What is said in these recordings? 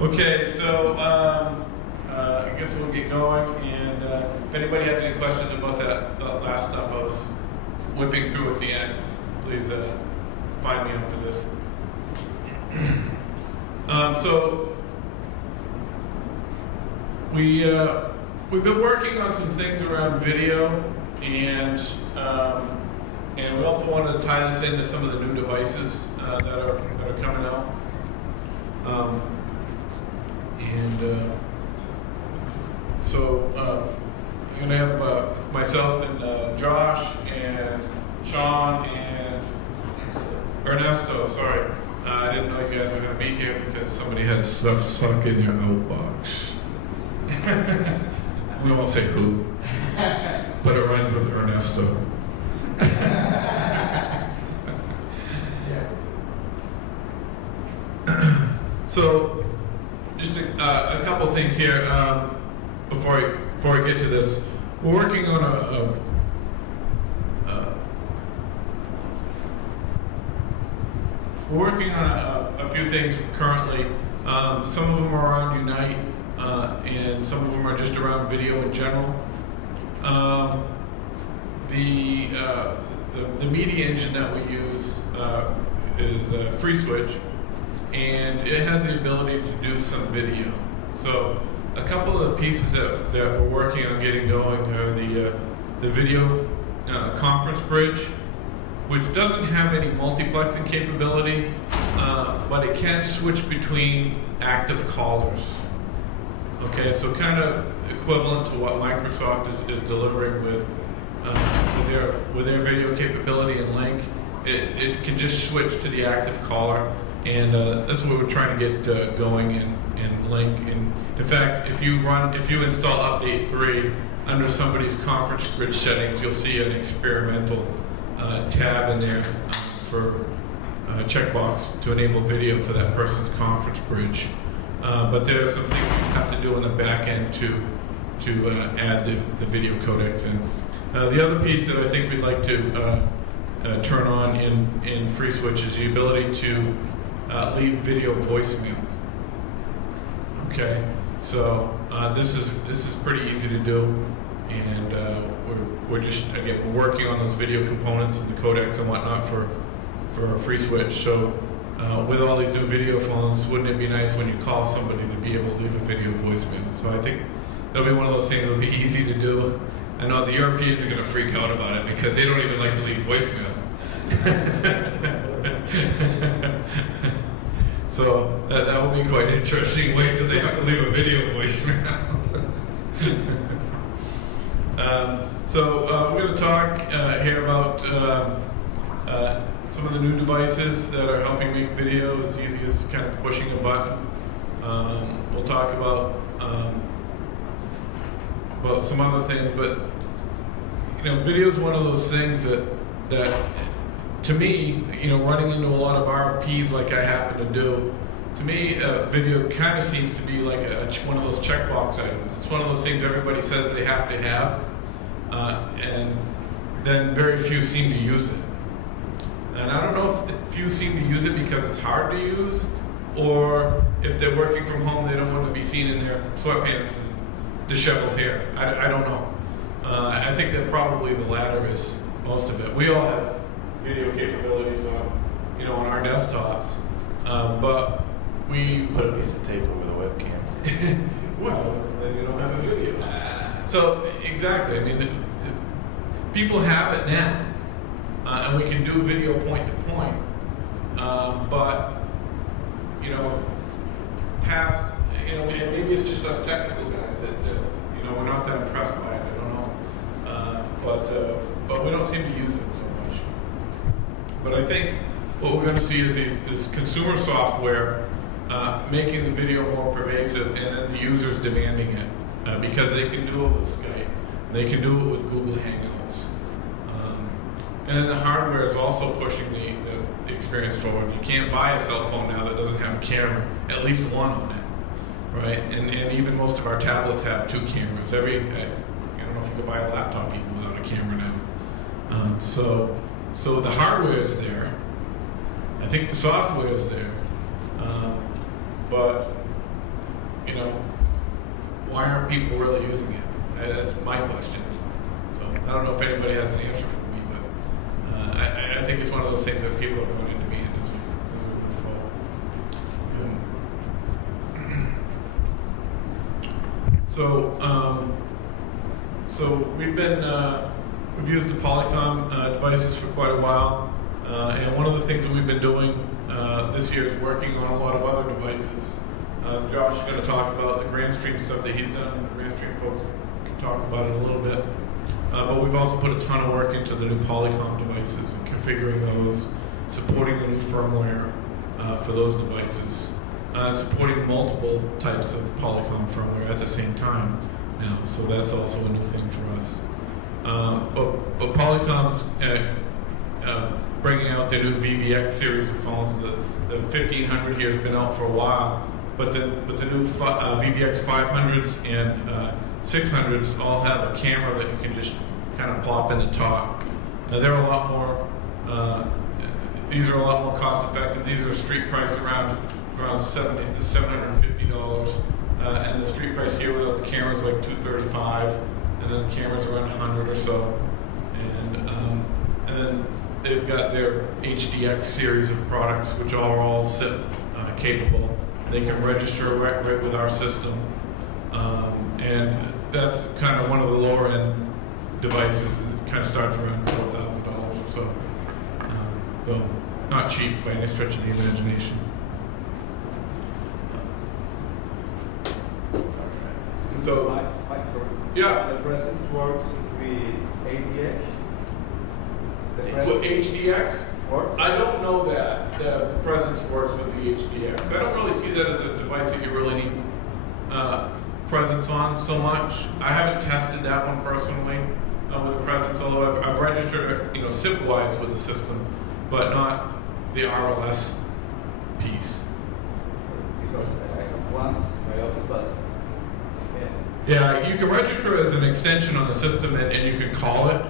Okay, so I guess we'll get going, and if anybody has any questions about that last stuff I was whipping through at the end, please find me after this. So we've been working on some things around video, and we also wanted to tie this into some of the new devices that are coming out. So you're going to have myself and Josh and Sean and Ernesto. Sorry, I didn't know you guys were going to be here because somebody had stuff stuck in their outbox. We won't say who, but it rhymes with Ernesto. So, just a couple things here before I get to this. We're working on a few things currently. Some of them are around Unite, and some of them are just around video in general. The media engine that we use is FreeSwitch, and it has the ability to do some video. So a couple of the pieces that we're working on getting going are the video conference bridge, which doesn't have any multiplexing capability, but it can switch between active callers. Okay, so kind of equivalent to what Microsoft is delivering with their video capability and Link. It can just switch to the active caller, and that's what we're trying to get going in Link. And in fact, if you install Update 3 under somebody's conference bridge settings, you'll see an experimental tab in there for a checkbox to enable video for that person's conference bridge. But there are some things you have to do on the back end to add the video codecs in. The other piece that I think we'd like to turn on in FreeSwitch is the ability to leave video voicemail. Okay, so this is pretty easy to do, and we're just again working on those video components and the codecs and whatnot for FreeSwitch. So with all these new video phones, wouldn't it be nice when you call somebody to be able to leave a video voicemail? So I think that'll be one of those things that'll be easy to do. I know the Europeans are going to freak out about it because they don't even like to leave voicemail. So that will be quite interesting. Wait till they have to leave a video voicemail. So we're going to talk here about some of the new devices that are helping make video as easy as kind of pushing a button. We'll talk about some other things, but video is one of those things that to me, running into a lot of RFPs like I happen to do, to me, video kind of seems to be like one of those checkbox items. It's one of those things everybody says they have to have, and then very few seem to use it. And I don't know if few seem to use it because it's hard to use, or if they're working from home, they don't want to be seen in their sweatpants and disheveled hair. I don't know. I think that probably the latter is most of it. We all have video capabilities on our desktops, but we put a piece of tape over the webcam. Well, then you don't have a video. So exactly. I mean, people have it now, and we can do video point to point. But past, maybe it's just us technical guys that we're not that impressed by it. I don't know, but we don't seem to use it so much. But I think what we're going to see is this consumer software making the video more pervasive, and then the users demanding it because they can do it with Skype, they can do it with Google Hangouts, and then the hardware is also pushing the experience forward. You can't buy a cell phone now that doesn't have a camera, at least one on it, right? And even most of our tablets have 2 cameras. I don't know if you could buy a laptop even without a camera now. So the hardware is there. I think the software is there, but you know, why aren't people really using it? That's my question. So I don't know if anybody has an answer for me, but I think it's one of those things that people are going to be in as we move forward. So we've used the Polycom devices for quite a while, and one of the things that we've been doing this year is working on a lot of other devices. Josh is going to talk about the GrandStream stuff that he's done. The GrandStream folks can talk about it a little bit. But we've also put a ton of work into the new Polycom devices and configuring those, supporting the new firmware for those devices, supporting multiple types of Polycom firmware at the same time now. So that's also a new thing for us. But Polycom's bringing out their new VVX series of phones. The 1500 here has been out for a while, but the new VVX 500s and 600s all have a camera that you can just kind of plop in the top. Now they're a lot more. These are a lot more cost effective. These are street price around $750, and the street price here without the camera is like $235, and then the camera's around $100 or so, and then they've got their HDX series of products, which are all SIP capable. They can register right with our system, and that's kind of one of the lower end devices. It kind of starts around $4,000 or so. So not cheap by any stretch of the imagination. So, yeah. The presence works with ADX. HDX? Works? I don't know that the presence works with the HDX. I don't really see that as a device that you really need presence on so much. I haven't tested that one personally with the presence, although I've registered, SIP-wise with the system, but not the RLS piece. Because I have once my office, but yeah, you can register as an extension on the system, and you can call it,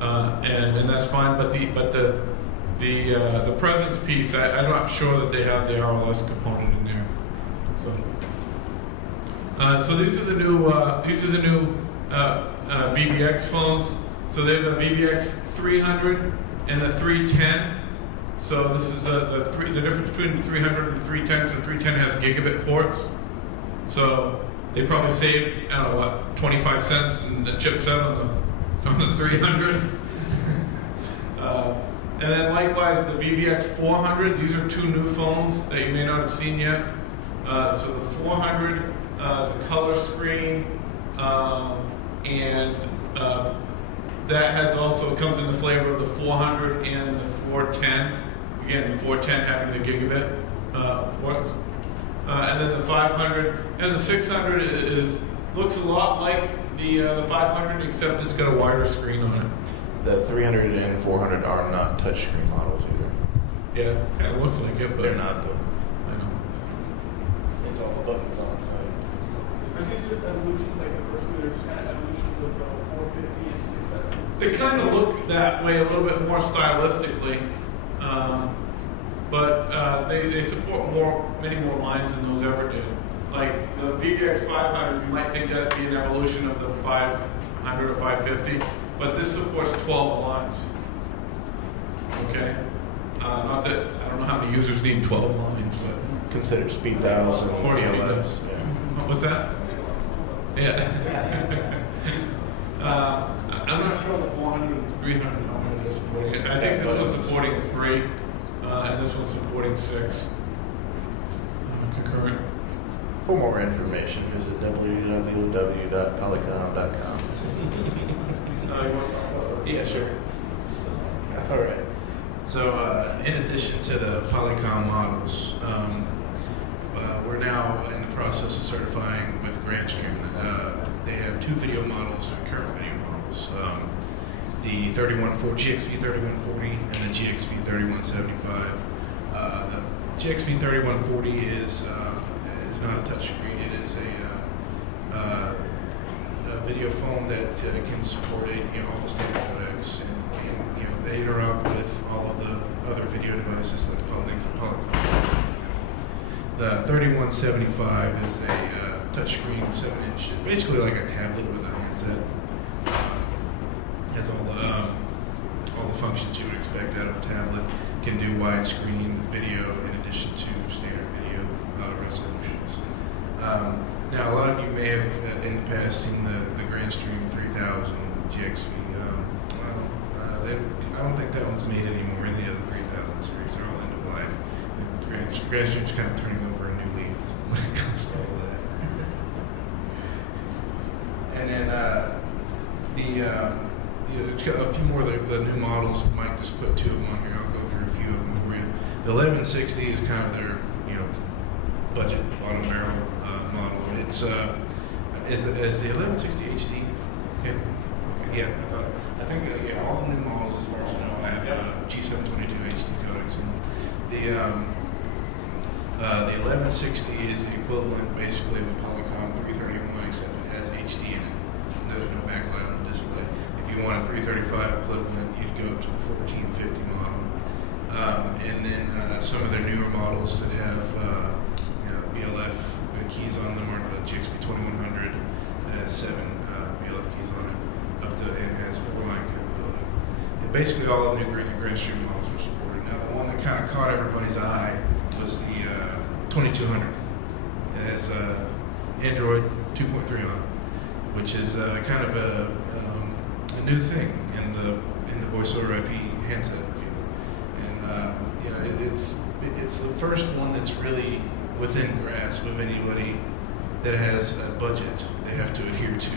and that's fine. But the presence piece, I'm not sure that they have the RLS component in there. So these are the new VVX phones. So they have the VVX 300 and the 310. So this is the difference between the 300 and the 310 is the 310 has gigabit ports. So they probably saved, 25 cents in the chipset on the 300. And then likewise, the VVX 400, these are two new phones that you may not have seen yet. So the 400 is a color screen, and that comes in the flavor of the 400 and the 410. Again, the 410 having the gigabit ports. And then the 500 and the 600 looks a lot like the 500, except it's got a wider screen on it. The 300 and 400 are not touchscreen models either. Yeah, kind of looks like it, but They're not though. I know. It's all the buttons on the side. I think it's just evolution, like the first two, they're just kind of evolutions of 450 and 670. They kind of look that way a little bit more stylistically, but they support many more lines than those ever did. Like the VVX 500, you might think that'd be an evolution of the 500 or 550, but this supports 12 lines. Okay, not that I don't know how many users need 12 lines, but Consider speed dials and More speed DLFs. Yeah. what's that? Yeah. I'm not sure the 400 and 300 how many they're supporting. I think this one's supporting 3, and this one's supporting 6 concurrent. For more information, visit www.polycom.com. Yeah, sure. All right. So, in addition to the Polycom models, we're now in the process of certifying with GrandStream. They have 2 video models, current video models. The GXV 3140 and the GXV 3175. The GXV 3140 is not a touchscreen. It is a video phone that can support all the standard codecs, and they interrupt with all of the other video devices like Polycom. The 3175 is a touchscreen 7-inch, basically like a tablet with a handset. Has all the functions you would expect out of a tablet. Can do widescreen video in addition to standard video resolutions. Now, a lot of you may have in the past seen the Grandstream 3000 GXV. I don't think that one's made anymore. The other 3000 series are all end of life. Grandstream's kind of turning over a new leaf when it comes to all that. And then a few more of the new models. Might just put two of them on here. I'll go through a few of them for you. The 1160 is kind of their budget bottom barrel model. It's is the 1160 HD. Yeah. I think all the new models, as far as I know, have G722 HD codecs. And the 1160 is the equivalent, basically, of a Polycom 331, except it has HD in it. There's no backlight on the display. If you want a 335 equivalent, you'd go up to the 1450 model. And then some of their newer models that have BLF keys on them are the GXP 2100 that has 7 BLF keys on it, and has 4-line capability. And basically, all the new Grandstream models are supported. Now, the one that kind of caught everybody's eye was the 2200. It has Android 2.3 on it, which is kind of a new thing in the voice over IP handset field. And it's the first one that's really within grasp of anybody that has a budget they have to adhere to.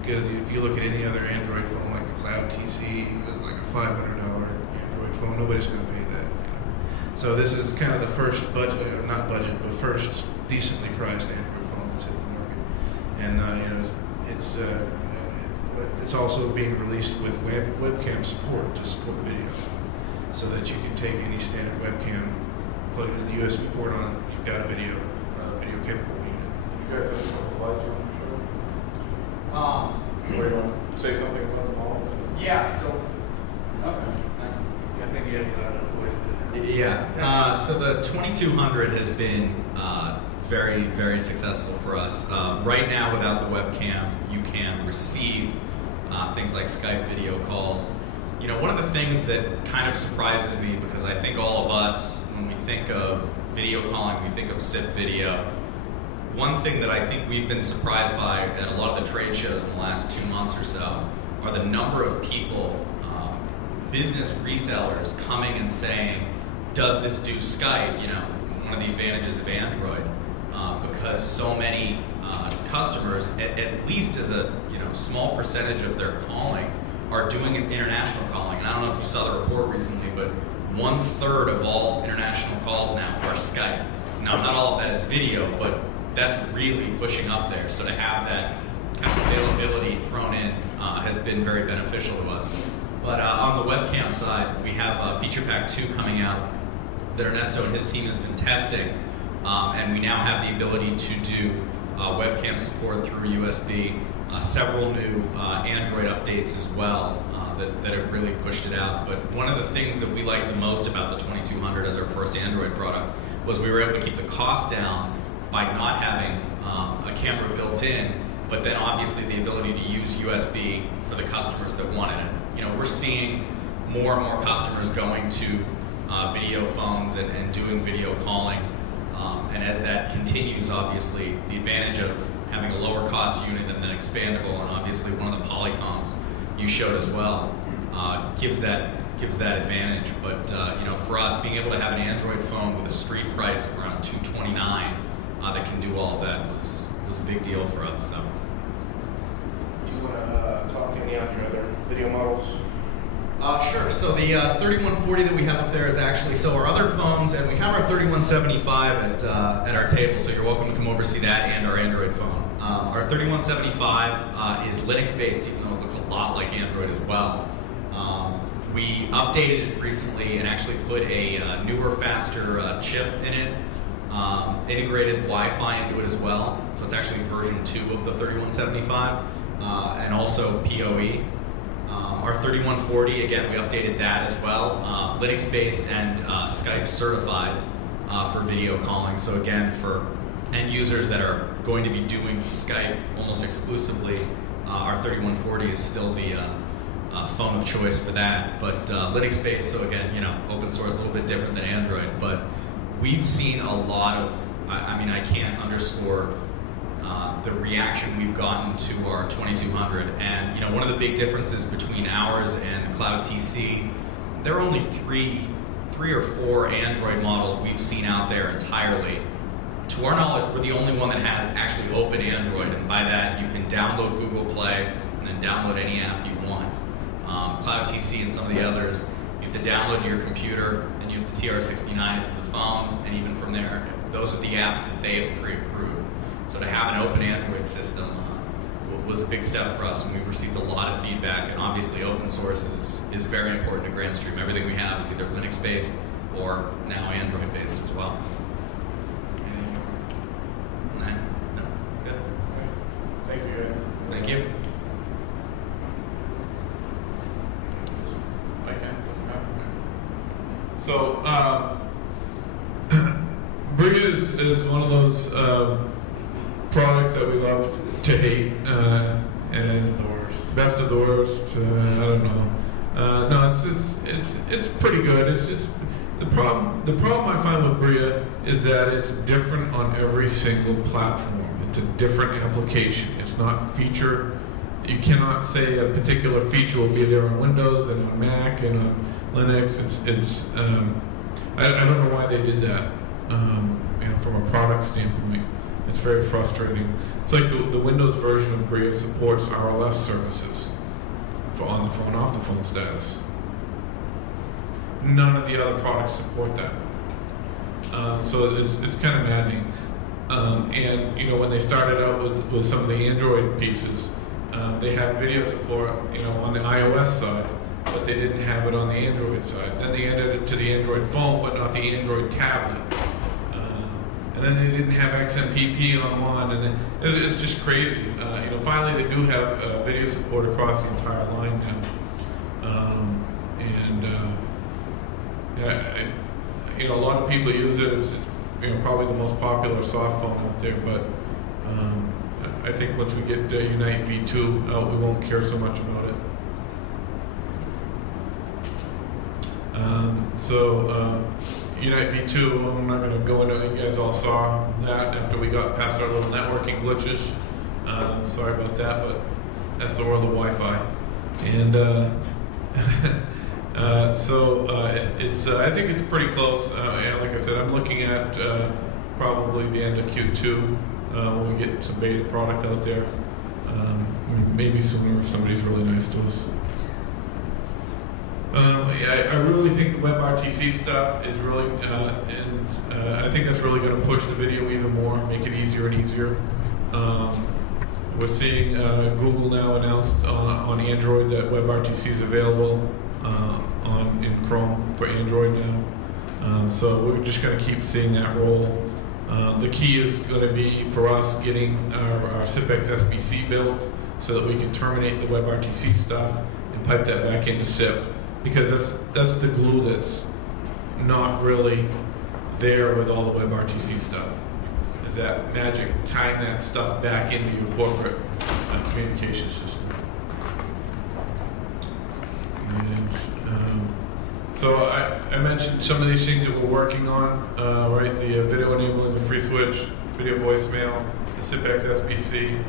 Because if you look at any other Android phone, like the Cloud TC, like a $500 Android phone, nobody's going to pay that. So this is kind of the first first decently priced Android phone that's hit the market. And it's also being released with webcam support to support video, so that you can take any standard webcam, plug it in the USB port on it, you've got a video capable unit. You guys have a couple slides you want to show? Or you want to say something about the models? Yeah, so, Okay. I think you have Yeah. So the 2200 has been very, very successful for us. Right now, without the webcam, you can receive things like Skype video calls. One of the things that kind of surprises me, because I think all of us, when we think of video calling, we think of SIP video. One thing that I think we've been surprised by at a lot of the trade shows in the last 2 months or so are the number of people, business resellers, coming and saying, does this do Skype? One of the advantages of Android, because so many customers, at least as a small percentage of their calling, are doing international calling. And I don't know if you saw the report recently, but 1/3 of all international calls now are Skype. Now, not all of that is video, but that's really pushing up there. So to have that kind of availability thrown in has been very beneficial to us. But on the webcam side, we have Feature Pack 2 coming out that Ernesto and his team has been testing, and we now have the ability to do webcam support through USB, several new Android updates as well that have really pushed it out. But one of the things that we liked the most about the 2200 as our first Android product was we were able to keep the cost down by not having a camera built in, but then obviously the ability to use USB for the customers that wanted it. We're seeing more and more customers going to video phones and doing video calling. And as that continues, obviously, the advantage of having a lower cost unit and then expandable, and obviously one of the Polycoms you showed as well, gives that advantage. But for us, being able to have an Android phone with a street price of around $229 that can do all of that was a big deal for us. So. Do you want to talk any on your other video models? Sure. So the 3140 that we have up there is actually, so our other phones, and we have our 3175 at our table, so you're welcome to come over see that and our Android phone. Our 3175 is Linux-based, even though it looks a lot like Android as well. We updated it recently and actually put a newer, faster chip in it, integrated Wi-Fi into it as well. So it's actually version 2 of the 3175, and also PoE. Our 3140, again, we updated that as well. Linux-based and Skype certified for video calling. So again, for end users that are going to be doing Skype almost exclusively, our 3140 is still the phone of choice for that. But Linux-based, so again, open source, a little bit different than Android. But we've seen a lot of, I can't underscore the reaction we've gotten to our 2200. And one of the big differences between ours and Cloud TC, there are only three or four Android models we've seen out there entirely. To our knowledge, we're the only one that has actually open Android, and by that you can download Google Play and then download any app you want. Cloud TC and some of the others, you have to download to your computer and you have to TR69 it to the phone, and even from there, those are the apps that they have pre-approved. So to have an open Android system was a big step for us, and we've received a lot of feedback, and obviously open source is very important to GrandStream. Everything we have is either Linux-based or now Android-based as well. No? Good. Thank you, guys. Thank you. So, Bria is one of those products that we love to hate, and best of the worst. I don't know. No, it's pretty good. It's the problem. The problem I find with Bria is that it's different on every single platform. It's a different application. It's not feature. You cannot say a particular feature will be there on Windows and on Mac and on Linux. I don't know why they did that. From a product standpoint, it's very frustrating. It's like the Windows version of Bria supports RLS services for on the phone, off the phone status. None of the other products support that. So it's kind of maddening. And when they started out with some of the Android pieces, they had video support, on the iOS side, but they didn't have it on the Android side. Then they added it to the Android phone, but not the Android tablet. And then they didn't have XMPP on one, and then it's just crazy. Finally they do have video support across the entire line now. A lot of people use it. It's probably the most popular soft phone out there, but I think once we get Unite V2 out, we won't care so much about it. Unite V2, I'm not going to go into it. You guys all saw that after we got past our little networking glitches. Sorry about that, but that's the world of Wi-Fi. And I think it's pretty close. Like I said, I'm looking at probably the end of Q2 when we get some beta product out there. Maybe sooner if somebody's really nice to us. I really think the WebRTC stuff is really, I think that's really going to push the video even more, make it easier and easier. We're seeing Google now announced on Android that WebRTC is available in Chrome for Android now. So we're just going to keep seeing that roll. The key is going to be for us getting our SIPX SBC built so that we can terminate the WebRTC stuff and pipe that back into SIP. Because that's the glue that's not really there with all the WebRTC stuff. Is that magic tying that stuff back into your corporate communication system. And, so I mentioned some of these things that we're working on, right? The video enabling the free switch, video voicemail, the SIPX SBC.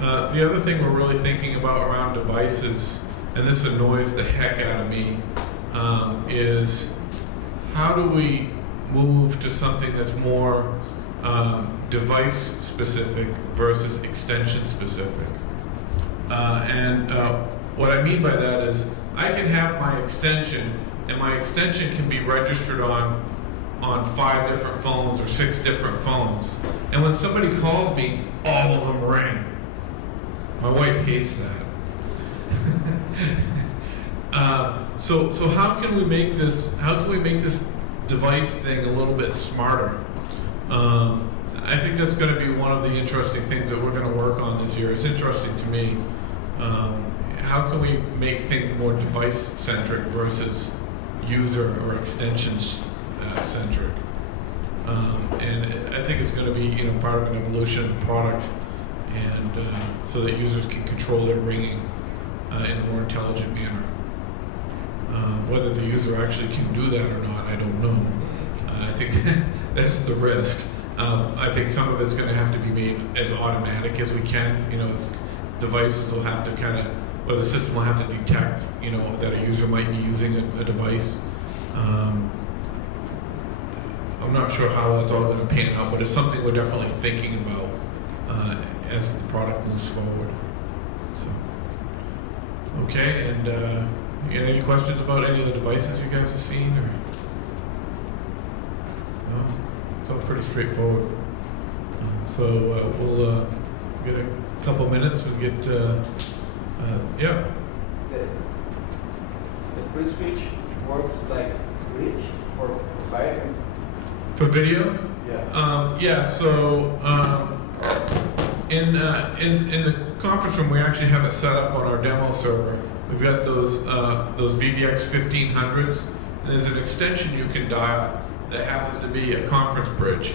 The other thing we're really thinking about around devices, and this annoys the heck out of me, is how do we move to something that's more device specific versus extension specific? What I mean by that is I can have my extension, and my extension can be registered on 5 different phones or 6 different phones. And when somebody calls me, all of them ring. My wife hates that. So how can we make this? How can we make this device thing a little bit smarter? I think that's going to be one of the interesting things that we're going to work on this year. It's interesting to me. How can we make things more device-centric versus user or extensions-centric? And I think it's going to be part of an evolution of the product, and so that users can control their ringing in a more intelligent manner. Whether the user actually can do that or not, I don't know. I think that's the risk. I think some of it's going to have to be made as automatic as we can. Devices will have to or the system will have to detect, that a user might be using a device. I'm not sure how that's all going to pan out, but it's something we're definitely thinking about as the product moves forward. So, okay, and you got any questions about any of the devices you guys have seen? Or? No? It's all pretty straightforward. So we'll get a couple minutes and get, yeah. The free switch works like bridge for wiring. For video? Yeah. Yeah. So in the conference room, we actually have it set up on our demo server. We've got those VVX 1500s. And there's an extension you can dial that happens to be a conference bridge.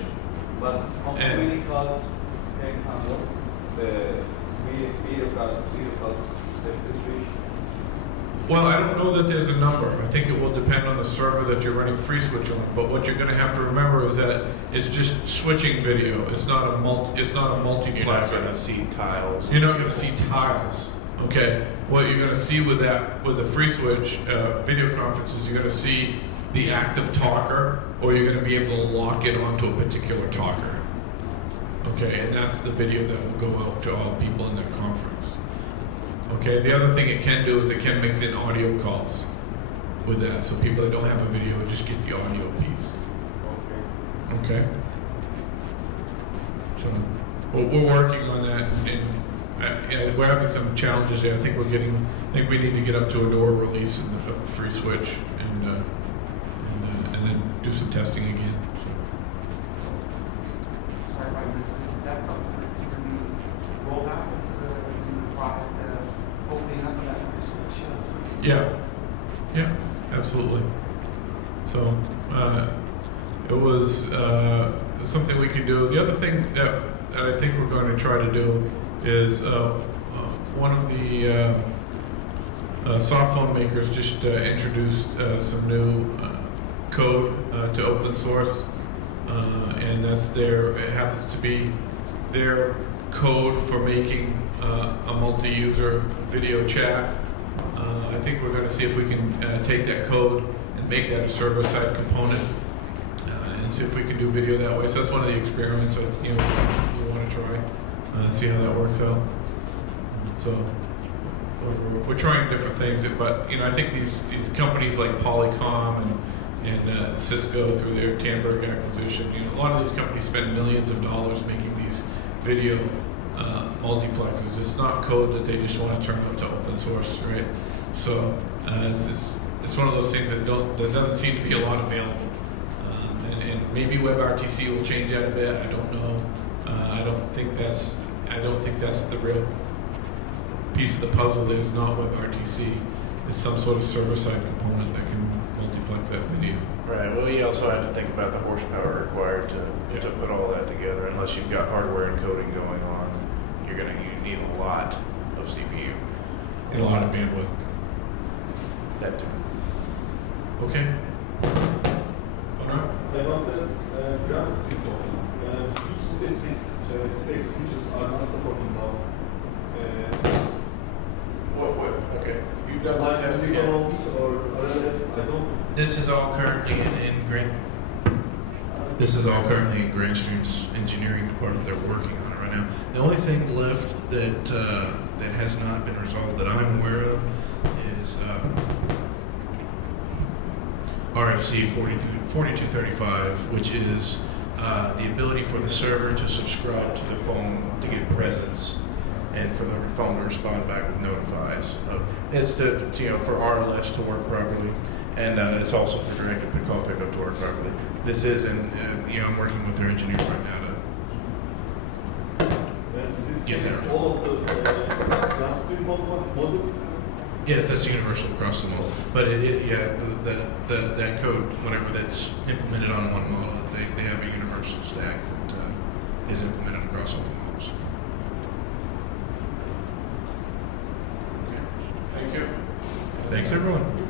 But how many calls can handle the video calls, the free switch? Well, I don't know that there's a number. I think it will depend on the server that you're running FreeSwitch on. But what you're going to have to remember is that it's just switching video. It's not a multiplexer. You're not going to see tiles. You're not going to see tiles. Okay. What you're going to see with the FreeSwitch video conferences, you're going to see the active talker, or you're going to be able to lock it onto a particular talker. Okay, and that's the video that will go out to all people in their conference. Okay, the other thing it can do is it can mix in audio calls with that, so people that don't have a video just get the audio piece. Okay. So we're working on that, and we're having some challenges there. I think we need to get up to a door release of the free switch, and then do some testing again. Sorry, Mike, is that something that's going to be rolled out into the product? Hopefully enough of that switch. Yeah, absolutely. So it was something we could do. The other thing that I think we're going to try to do is one of the soft phone makers just introduced some new code to open source, and it happens to be their code for making a multi-user video chat. I think we're going to see if we can take that code and make that a server-side component, and see if we can do video that way. So that's one of the experiments that we want to try, see how that works out. So we're trying different things, but I think these companies like Polycom and Cisco through their Tamberg acquisition, a lot of these companies spend millions of dollars making these video multiplexers. It's not code that they just want to turn out to open source, right? So it's one of those things that doesn't seem to be a lot available. And maybe WebRTC will change that a bit. I don't know. I don't think that's the real piece of the puzzle. That is not WebRTC. It's some sort of server-side component that can multiplex that video. Right. Well, you also have to think about the horsepower required to put all that together. Unless you've got hardware encoding going on, you need a lot of CPU and a lot of bandwidth. That too. Okay. All right. I want to ask Grandstream also. Which specific space features are not supported now? What? Okay. You've done like FDLs or RLS? I don't. This is all currently in Grant. This is all currently in Grandstream's engineering department. They're working on it right now. The only thing left that has not been resolved that I'm aware of is RFC 4235, which is the ability for the server to subscribe to the phone to get presence, and for the phone to respond back with notifies. It's for RLS to work properly, and it's also for directed call pickup to work properly. This is, I'm working with their engineers right now to get there. All of the Grandstream models? Yes, that's universal across the model. But that code, whenever that's implemented on one model, they have a universal stack that is implemented across all the models. Thank you. Thanks, everyone.